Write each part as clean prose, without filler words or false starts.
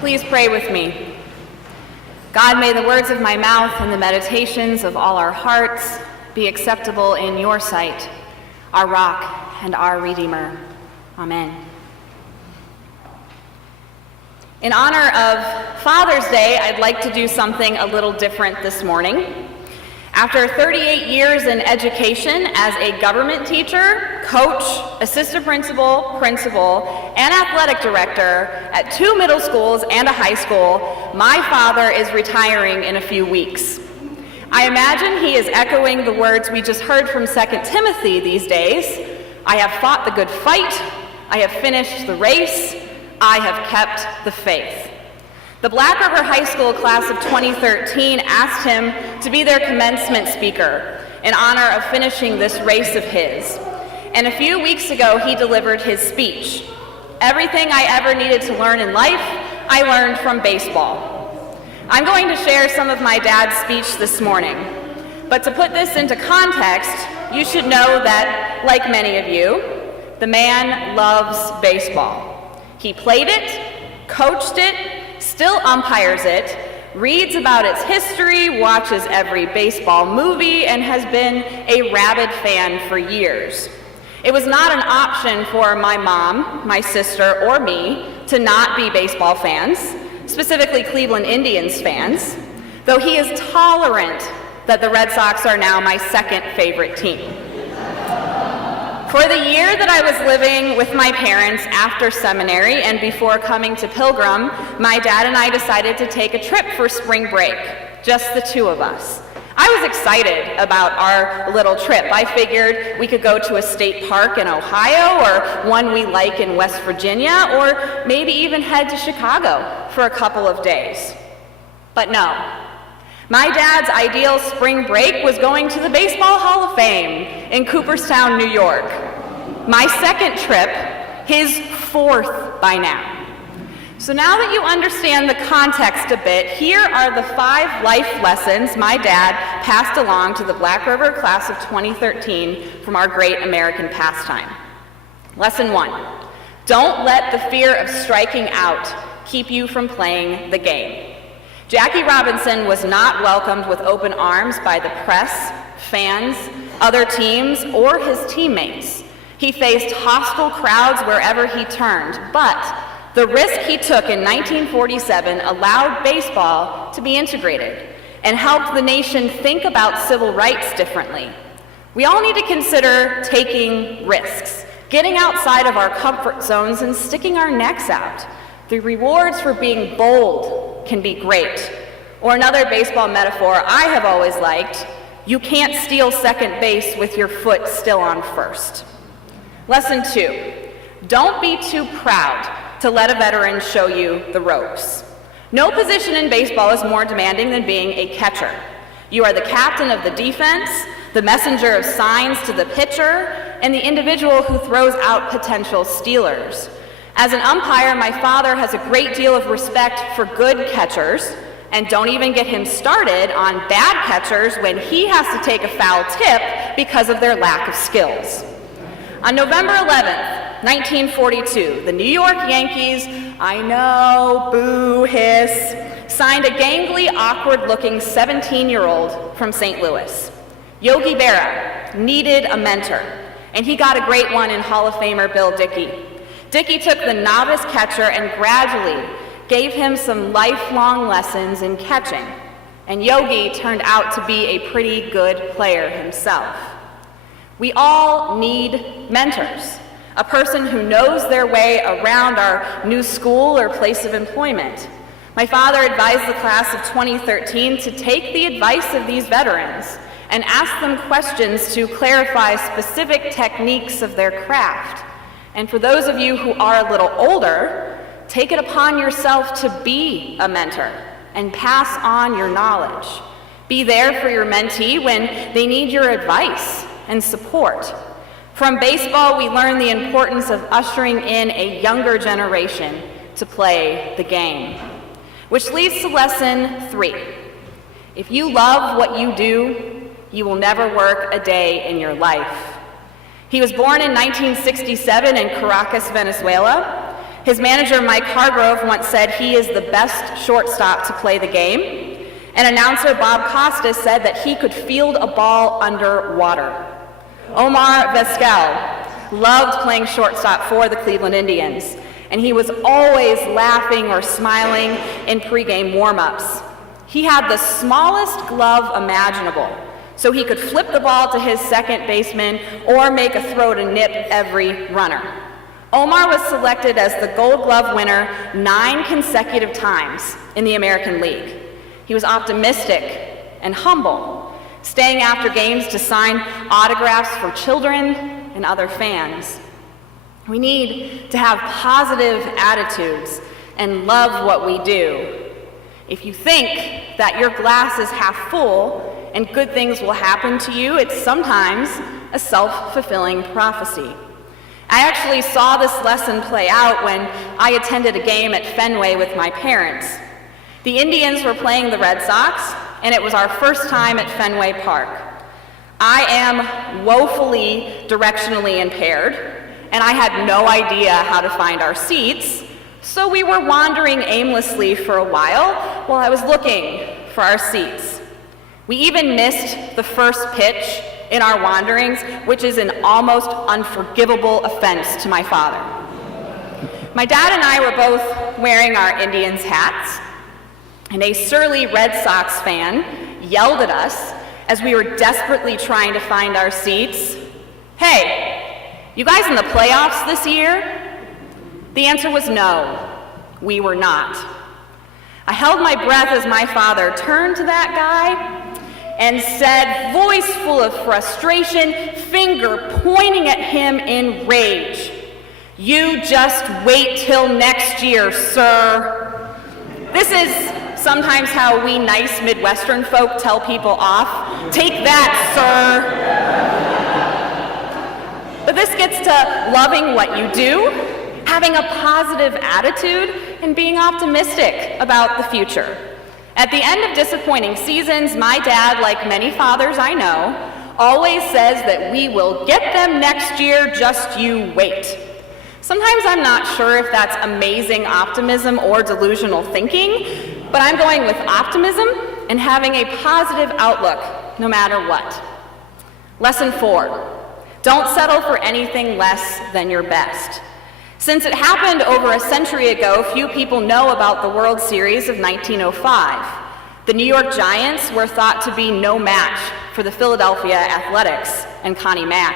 Please pray with me. God, may the words of my mouth and the meditations of all our hearts be acceptable in your sight, our rock and our Redeemer. Amen. In honor of Father's Day, I'd like to do something a little different this morning. After 38 years in education as a government teacher, coach, assistant principal, and athletic director at 2 middle schools and a high school, my father is retiring in a few weeks. I imagine he is echoing the words we just heard from 2 Timothy these days. I have fought the good fight, I have finished the race, I have kept the faith. The Black River High School class of 2013 asked him to be their commencement speaker in honor of finishing this race of his. And a few weeks ago, he delivered his speech. Everything I ever needed to learn in life, I learned from baseball. I'm going to share some of my dad's speech this morning. But to put this into context, you should know that, like many of you, the man loves baseball. He played it, coached it, still umpires it, reads about its history, watches every baseball movie, and has been a rabid fan for years. It was not an option for my mom, my sister, or me to not be baseball fans, specifically Cleveland Indians fans, though he is tolerant that the Red Sox are now my second favorite team. For the year that I was living with my parents after seminary and before coming to Pilgrim, my dad and I decided to take a trip for spring break, just the two of us. I was excited about our little trip. I figured we could go to a state park in Ohio or one we like in West Virginia, or maybe even head to Chicago for a couple of days. But no. My dad's ideal spring break was going to the Baseball Hall of Fame in Cooperstown, New York. My second trip, his fourth by now. So now that you understand the context a bit, here are the 5 life lessons my dad passed along to the Black River class of 2013 from our great American pastime. Lesson 1, don't let the fear of striking out keep you from playing the game. Jackie Robinson was not welcomed with open arms by the press, fans, other teams, or his teammates. He faced hostile crowds wherever he turned, but the risk he took in 1947 allowed baseball to be integrated and helped the nation think about civil rights differently. We all need to consider taking risks, getting outside of our comfort zones and sticking our necks out. The rewards for being bold can be great. Or another baseball metaphor I have always liked, you can't steal second base with your foot still on first. Lesson 2, don't be too proud to let a veteran show you the ropes. No position in baseball is more demanding than being a catcher. You are the captain of the defense, the messenger of signs to the pitcher, and the individual who throws out potential stealers. As an umpire, my father has a great deal of respect for good catchers, and don't even get him started on bad catchers when he has to take a foul tip because of their lack of skills. On November 11th, 1942, the New York Yankees, I know, boo, hiss, signed a gangly, awkward-looking 17-year-old from St. Louis. Yogi Berra needed a mentor, and he got a great one in Hall of Famer Bill Dickey. Dickey took the novice catcher and gradually gave him some lifelong lessons in catching, and Yogi turned out to be a pretty good player himself. We all need mentors, a person who knows their way around our new school or place of employment. My father advised the class of 2013 to take the advice of these veterans and ask them questions to clarify specific techniques of their craft. And for those of you who are a little older, take it upon yourself to be a mentor and pass on your knowledge. Be there for your mentee when they need your advice and support. From baseball, we learn the importance of ushering in a younger generation to play the game. Which leads to lesson 3. If you love what you do, you will never work a day in your life. He was born in 1967 in Caracas, Venezuela. His manager, Mike Hargrove, once said he is the best shortstop to play the game, and announcer Bob Costas said that he could field a ball underwater. Omar Vizquel loved playing shortstop for the Cleveland Indians, and he was always laughing or smiling in pregame warm-ups. He had the smallest glove imaginable, so he could flip the ball to his second baseman or make a throw to nip every runner. Omar was selected as the Gold Glove winner 9 consecutive times in the American League. He was optimistic and humble, staying after games to sign autographs for children and other fans. We need to have positive attitudes and love what we do. If you think that your glass is half full and good things will happen to you, it's sometimes a self-fulfilling prophecy. I actually saw this lesson play out when I attended a game at Fenway with my parents. The Indians were playing the Red Sox, and it was our first time at Fenway Park. I am woefully directionally impaired, and I had no idea how to find our seats, so we were wandering aimlessly for a while I was looking for our seats. We even missed the first pitch in our wanderings, which is an almost unforgivable offense to my father. My dad and I were both wearing our Indians hats, and a surly Red Sox fan yelled at us as we were desperately trying to find our seats, "Hey, you guys in the playoffs this year?" The answer was no, we were not. I held my breath as my father turned to that guy and said, voice full of frustration, finger pointing at him in rage, "You just wait till next year, sir." This is sometimes how we nice Midwestern folk tell people off. "Take that, sir." But this gets to loving what you do, having a positive attitude, and being optimistic about the future. At the end of disappointing seasons, my dad, like many fathers I know, always says that we will get them next year, just you wait. Sometimes I'm not sure if that's amazing optimism or delusional thinking, but I'm going with optimism and having a positive outlook no matter what. Lesson 4, don't settle for anything less than your best. Since it happened over a century ago, few people know about the World Series of 1905. The New York Giants were thought to be no match for the Philadelphia Athletics and Connie Mack.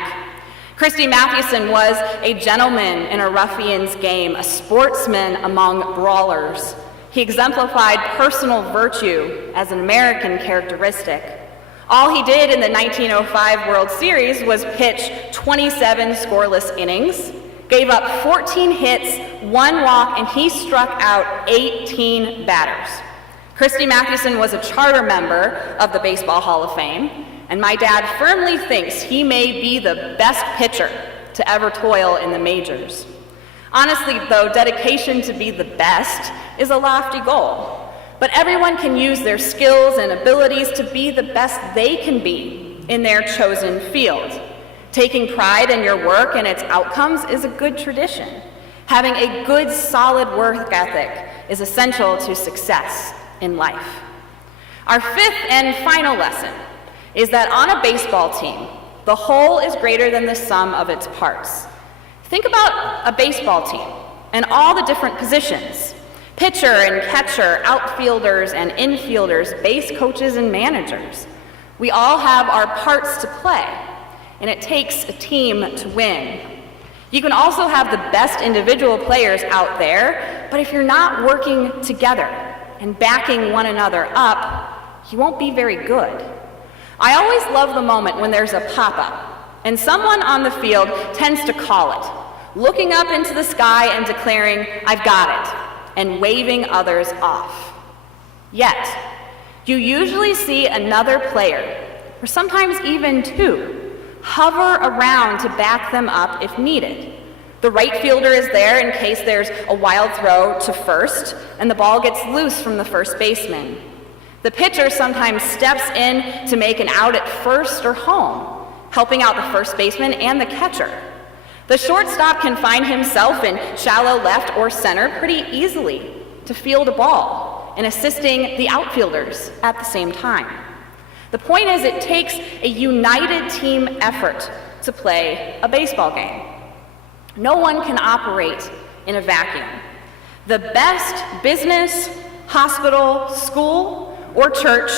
Christy Mathewson was a gentleman in a ruffian's game, a sportsman among brawlers. He exemplified personal virtue as an American characteristic. All he did in the 1905 World Series was pitch 27 scoreless innings, gave up 14 hits, 1 walk, and he struck out 18 batters. Christy Mathewson was a charter member of the Baseball Hall of Fame, and my dad firmly thinks he may be the best pitcher to ever toil in the majors. Honestly, though, dedication to be the best is a lofty goal, but everyone can use their skills and abilities to be the best they can be in their chosen field. Taking pride in your work and its outcomes is a good tradition. Having a good, solid work ethic is essential to success in life. Our 5th and final lesson is that on a baseball team, the whole is greater than the sum of its parts. Think about a baseball team and all the different positions: pitcher and catcher, outfielders and infielders, base coaches and managers. We all have our parts to play, and it takes a team to win. You can also have the best individual players out there, but if you're not working together and backing one another up, you won't be very good. I always love the moment when there's a pop-up, and someone on the field tends to call it, looking up into the sky and declaring, "I've got it," and waving others off. Yet, you usually see another player, or sometimes even 2, hover around to back them up if needed. The right fielder is there in case there's a wild throw to first and the ball gets loose from the first baseman. The pitcher sometimes steps in to make an out at first or home, helping out the first baseman and the catcher. The shortstop can find himself in shallow left or center pretty easily to field a ball and assisting the outfielders at the same time. The point is, it takes a united team effort to play a baseball game. No one can operate in a vacuum. The best business, hospital, school, or church,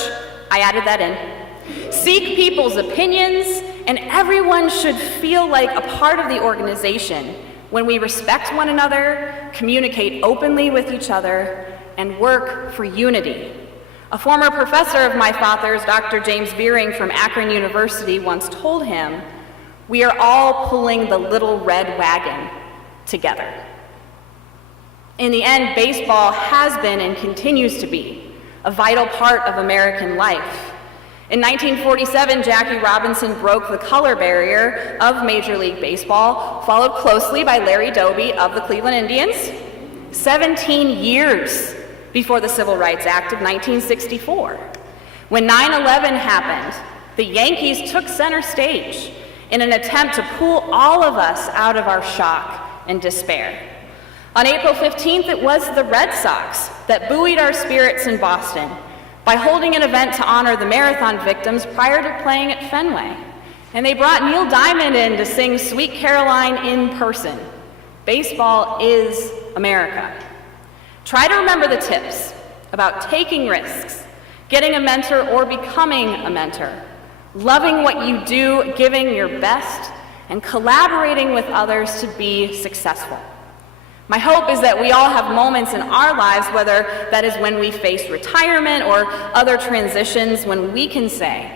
I added that in, seek people's opinions, and everyone should feel like a part of the organization when we respect one another, communicate openly with each other, and work for unity. A former professor of my father's, Dr. James Veering from Akron University, once told him, "We are all pulling the little red wagon together." In the end, baseball has been and continues to be a vital part of American life. In 1947, Jackie Robinson broke the color barrier of Major League Baseball, followed closely by Larry Doby of the Cleveland Indians, 17 years before the Civil Rights Act of 1964. When 9/11 happened, the Yankees took center stage in an attempt to pull all of us out of our shock and despair. On April 15th, it was the Red Sox that buoyed our spirits in Boston by holding an event to honor the marathon victims prior to playing at Fenway. And they brought Neil Diamond in to sing Sweet Caroline in person. Baseball is America. Try to remember the tips about taking risks, getting a mentor or becoming a mentor, loving what you do, giving your best, and collaborating with others to be successful. My hope is that we all have moments in our lives, whether that is when we face retirement or other transitions, when we can say,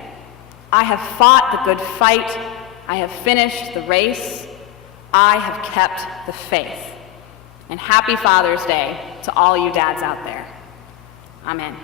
"I have fought the good fight, I have finished the race, I have kept the faith." And happy Father's Day to all you dads out there. Amen.